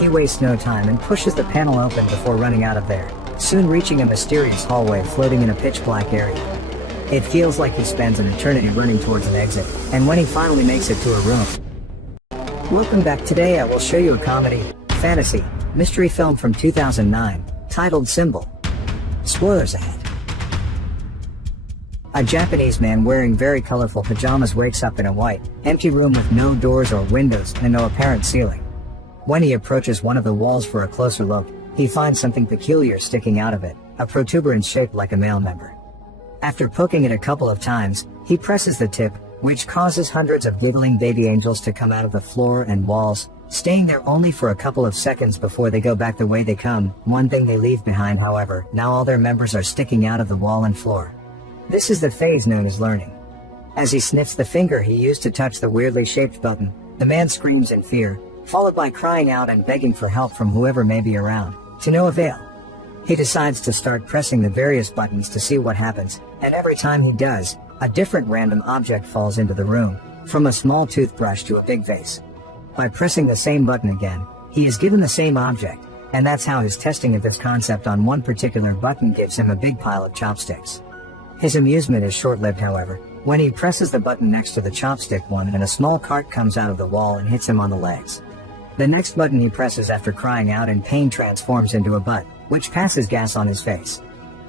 He wastes no time and pushes the panel open before running out of there, soon reaching a mysterious hallway floating in a pitch-black area. It feels like he spends an eternity running towards an exit, and when he finally makes it to a room. Welcome back. Today I will show you a comedy, fantasy, mystery film from 2009, titled Symbol. Spoilers ahead. A Japanese man wearing very colorful pajamas wakes up in a white, empty room with no doors or windows and no apparent ceiling. When he approaches one of the walls for a closer look, he finds something peculiar sticking out of it, a protuberance shaped like a male member. After poking it a couple of times, he presses the tip, which causes hundreds of giggling baby angels to come out of the floor and walls, staying there only for a couple of seconds before they go back the way they come. One thing they leave behind, however, now all their members are sticking out of the wall and floor. This is the phase known as learning. As he sniffs the finger he used to touch the weirdly shaped button, the man screams in fear, followed by crying out and begging for help from whoever may be around, to no avail. He decides to start pressing the various buttons to see what happens, and every time he does, a different random object falls into the room, from a small toothbrush to a big vase. By pressing the same button again, he is given the same object, and that's how his testing of this concept on one particular button gives him a big pile of chopsticks. His amusement is short-lived, however, when he presses the button next to the chopstick one and a small cart comes out of the wall and hits him on the legs. The next button he presses after crying out in pain transforms into a butt, which passes gas on his face.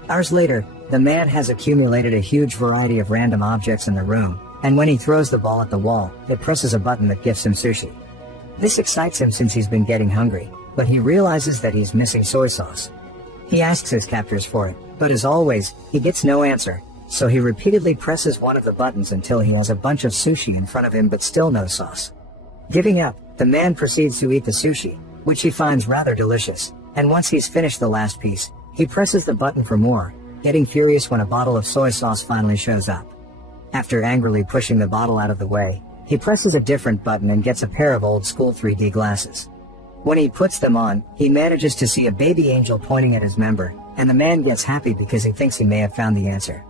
Hours later, the man has accumulated a huge variety of random objects in the room, and when he throws the ball at the wall, it presses a button that gives him sushi. This excites him since he's been getting hungry, but he realizes that he's missing soy sauce. He asks his captors for it, but as always, he gets no answer, so he repeatedly presses one of the buttons until he has a bunch of sushi in front of him but still no sauce. Giving up, the man proceeds to eat the sushi, which he finds rather delicious, and once he's finished the last piece, he presses the button for more, getting furious when a bottle of soy sauce finally shows up. After angrily pushing the bottle out of the way, he presses a different button and gets a pair of old-school 3D glasses. When he puts them on, he manages to see a baby angel pointing at his member, and the man gets happy because he thinks he may have found the answer.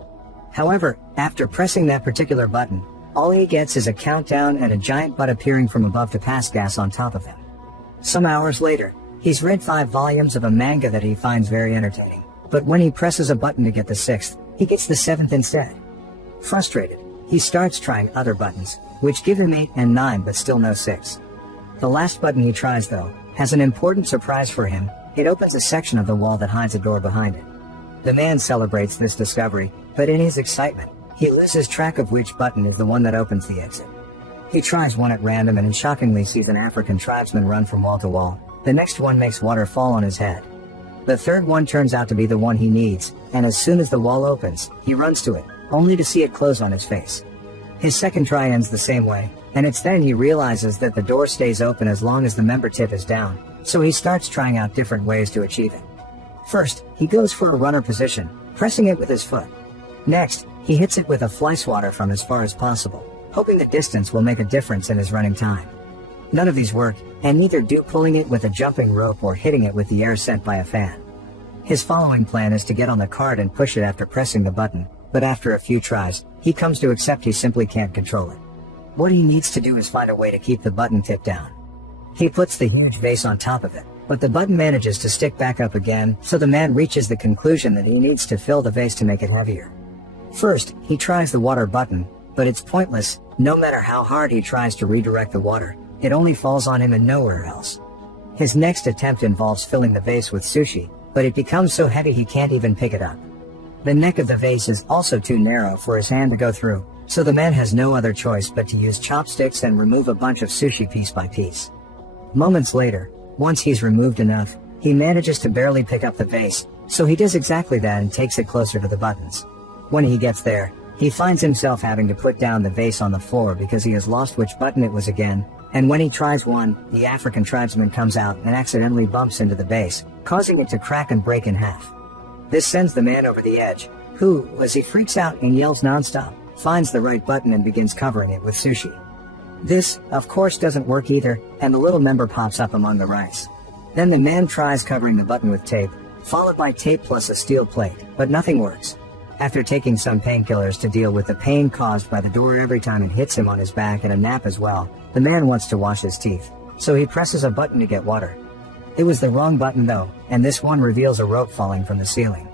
However, after pressing that particular button, all he gets is a countdown and a giant butt appearing from above to pass gas on top of him. Some hours later, he's read 5 volumes of a manga that he finds very entertaining, but when he presses a button to get the 6th, he gets the 7th instead. Frustrated, he starts trying other buttons, which give him 8 and 9 but still no 6. The last button he tries, though, has an important surprise for him. It opens a section of the wall that hides a door behind it. The man celebrates this discovery, but in his excitement, he loses track of which button is the one that opens the exit. He tries one at random and shockingly sees an African tribesman run from wall to wall. The next one makes water fall on his head. The third one turns out to be the one he needs, and as soon as the wall opens, he runs to it, only to see it close on his face. His second try ends the same way, and it's then he realizes that the door stays open as long as the member tip is down, so he starts trying out different ways to achieve it. First, he goes for a runner position, pressing it with his foot. Next, he hits it with a fly swatter from as far as possible, hoping the distance will make a difference in his running time. None of these work, and neither do pulling it with a jumping rope or hitting it with the air sent by a fan. His following plan is to get on the cart and push it after pressing the button, but after a few tries, he comes to accept he simply can't control it. What he needs to do is find a way to keep the button tip down. He puts the huge vase on top of it, but the button manages to stick back up again, so the man reaches the conclusion that he needs to fill the vase to make it heavier. First, he tries the water button, but it's pointless. No matter how hard he tries to redirect the water, it only falls on him and nowhere else. His next attempt involves filling the vase with sushi, but it becomes so heavy he can't even pick it up. The neck of the vase is also too narrow for his hand to go through, so the man has no other choice but to use chopsticks and remove a bunch of sushi piece by piece. Moments later, once he's removed enough, he manages to barely pick up the vase, so he does exactly that and takes it closer to the buttons. When he gets there, he finds himself having to put down the vase on the floor because he has lost which button it was again, and when he tries one, the African tribesman comes out and accidentally bumps into the vase, causing it to crack and break in half. This sends the man over the edge, who, as he freaks out and yells nonstop, finds the right button and begins covering it with sushi. This, of course, doesn't work either, and the little member pops up among the rice. Then the man tries covering the button with tape, followed by tape plus a steel plate, but nothing works. After taking some painkillers to deal with the pain caused by the door every time it hits him on his back and a nap as well, the man wants to wash his teeth, so he presses a button to get water. It was the wrong button though, and this one reveals a rope falling from the ceiling.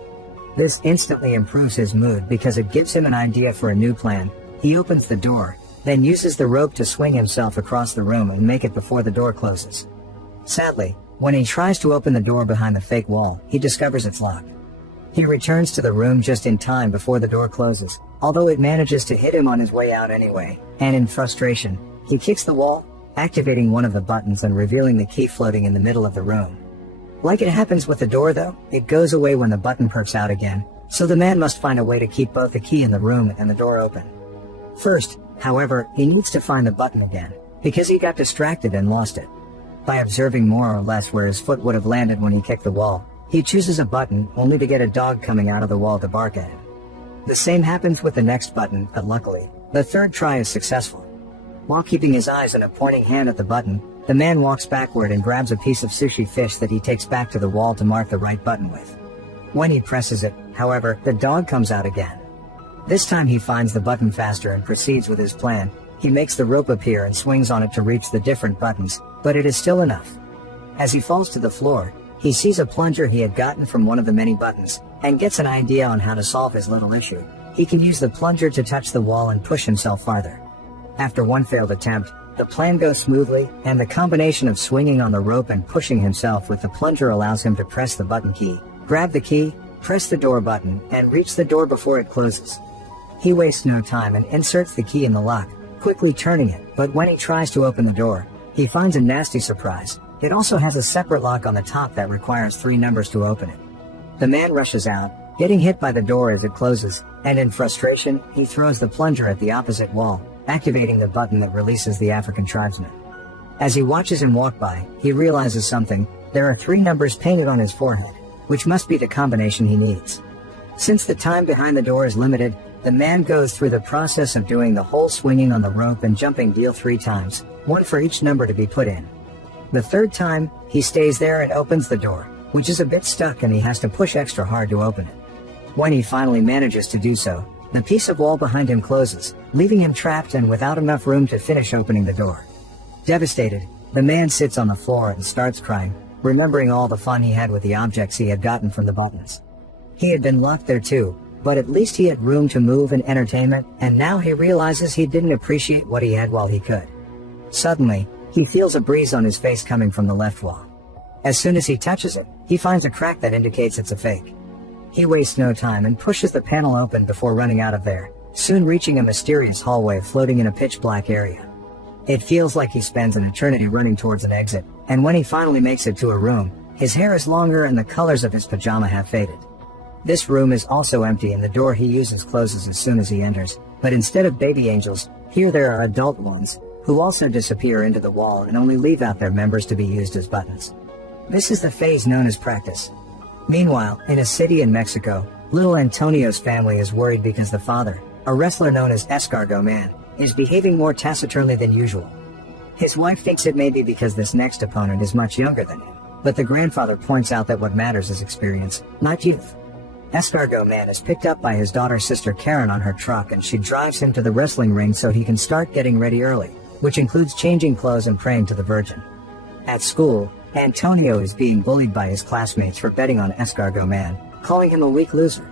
This instantly improves his mood because it gives him an idea for a new plan. He opens the door, then uses the rope to swing himself across the room and make it before the door closes. Sadly, when he tries to open the door behind the fake wall, he discovers it's locked. He returns to the room just in time before the door closes, although it manages to hit him on his way out anyway, and in frustration, he kicks the wall, activating one of the buttons and revealing the key floating in the middle of the room. Like it happens with the door though, it goes away when the button perks out again, so the man must find a way to keep both the key in the room and the door open. First, however, he needs to find the button again, because he got distracted and lost it. By observing more or less where his foot would have landed when he kicked the wall, he chooses a button only to get a dog coming out of the wall to bark at him. The same happens with the next button, but luckily, the third try is successful. While keeping his eyes and a pointing hand at the button, the man walks backward and grabs a piece of sushi fish that he takes back to the wall to mark the right button with. When he presses it, however, the dog comes out again. This time he finds the button faster and proceeds with his plan. He makes the rope appear and swings on it to reach the different buttons, but it is still enough. As he falls to the floor, he sees a plunger he had gotten from one of the many buttons, and gets an idea on how to solve his little issue. He can use the plunger to touch the wall and push himself farther. After one failed attempt, the plan goes smoothly, and the combination of swinging on the rope and pushing himself with the plunger allows him to press the button key, grab the key, press the door button, and reach the door before it closes. He wastes no time and inserts the key in the lock, quickly turning it, but when he tries to open the door, he finds a nasty surprise. It also has a separate lock on the top that requires 3 numbers to open it. The man rushes out, getting hit by the door as it closes, and in frustration, he throws the plunger at the opposite wall, activating the button that releases the African tribesman. As he watches him walk by, he realizes something. There are 3 numbers painted on his forehead, which must be the combination he needs. Since the time behind the door is limited, the man goes through the process of doing the whole swinging on the rope and jumping deal 3 times, 1 for each number to be put in. The 3rd time, he stays there and opens the door, which is a bit stuck and he has to push extra hard to open it. When he finally manages to do so, the piece of wall behind him closes, leaving him trapped and without enough room to finish opening the door. Devastated, the man sits on the floor and starts crying, remembering all the fun he had with the objects he had gotten from the buttons. He had been locked there too, but at least he had room to move and entertainment, and now he realizes he didn't appreciate what he had while he could. Suddenly, he feels a breeze on his face coming from the left wall. As soon as he touches it, he finds a crack that indicates it's a fake. He wastes no time and pushes the panel open before running out of there, soon reaching a mysterious hallway floating in a pitch-black area. It feels like he spends an eternity running towards an exit, and when he finally makes it to a room, his hair is longer and the colors of his pajama have faded. This room is also empty and the door he uses closes as soon as he enters, but instead of baby angels, here there are adult ones, who also disappear into the wall and only leave out their members to be used as buttons. This is the phase known as practice. Meanwhile, in a city in Mexico, little Antonio's family is worried because the father, a wrestler known as Escargot Man, is behaving more taciturnly than usual. His wife thinks it may be because this next opponent is much younger than him, but the grandfather points out that what matters is experience, not youth. Escargot Man is picked up by his daughter's sister Karen on her truck and she drives him to the wrestling ring so he can start getting ready early, which includes changing clothes and praying to the Virgin. At school, Antonio is being bullied by his classmates for betting on Escargot Man, calling him a weak loser.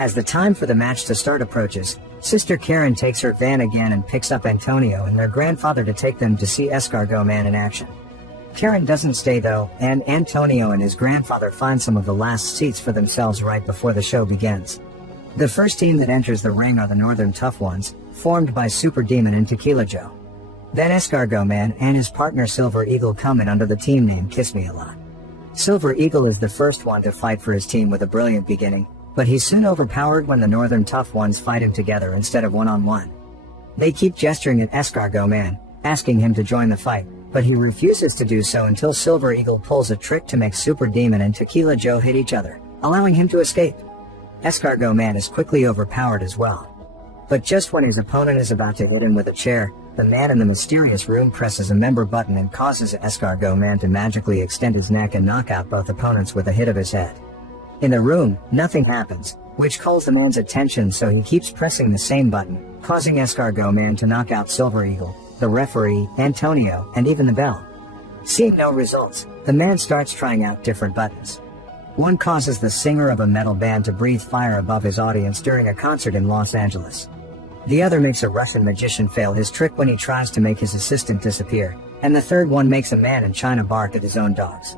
As the time for the match to start approaches, Sister Karen takes her van again and picks up Antonio and their grandfather to take them to see Escargot Man in action. Karen doesn't stay though, and Antonio and his grandfather find some of the last seats for themselves right before the show begins. The first team that enters the ring are the Northern Tough Ones, formed by Super Demon and Tequila Joe. Then Escargot Man and his partner Silver Eagle come in under the team name Kiss Me A Lot. Silver Eagle is the first one to fight for his team with a brilliant beginning, but he's soon overpowered when the Northern Tough Ones fight him together instead of one-on-one. They keep gesturing at Escargot Man, asking him to join the fight, but he refuses to do so until Silver Eagle pulls a trick to make Super Demon and Tequila Joe hit each other, allowing him to escape. Escargot Man is quickly overpowered as well. But just when his opponent is about to hit him with a chair, the man in the mysterious room presses a member button and causes Escargot Man to magically extend his neck and knock out both opponents with a hit of his head. In the room, nothing happens, which calls the man's attention, so he keeps pressing the same button, causing Escargot Man to knock out Silver Eagle, the referee, Antonio, and even the bell. Seeing no results, the man starts trying out different buttons. One causes the singer of a metal band to breathe fire above his audience during a concert in Los Angeles. The other makes a Russian magician fail his trick when he tries to make his assistant disappear, and the third one makes a man in China bark at his own dogs.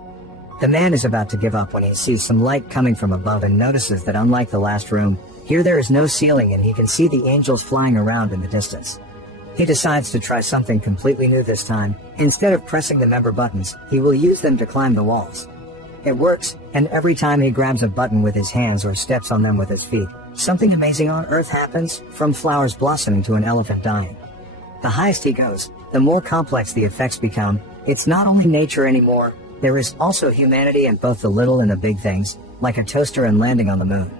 The man is about to give up when he sees some light coming from above and notices that unlike the last room, here there is no ceiling and he can see the angels flying around in the distance. He decides to try something completely new this time. Instead of pressing the member buttons, he will use them to climb the walls. It works, and every time he grabs a button with his hands or steps on them with his feet, something amazing on Earth happens, from flowers blossoming to an elephant dying. The highest he goes, the more complex the effects become. It's not only nature anymore, there is also humanity and both the little and the big things, like a toaster and landing on the moon.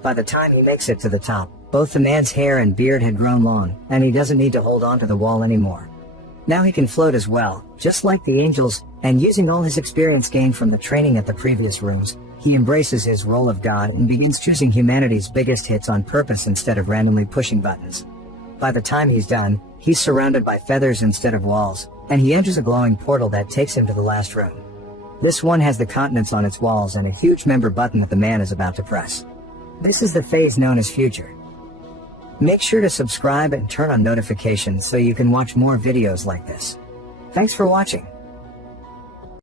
By the time he makes it to the top, both the man's hair and beard had grown long, and he doesn't need to hold on to the wall anymore. Now he can float as well, just like the angels, and using all his experience gained from the training at the previous rooms, he embraces his role of God and begins choosing humanity's biggest hits on purpose instead of randomly pushing buttons. By the time he's done, he's surrounded by feathers instead of walls, and he enters a glowing portal that takes him to the last room. This one has the continents on its walls and a huge member button that the man is about to press. This is the phase known as future. Make sure to subscribe and turn on notifications so you can watch more videos like this. Thanks for watching.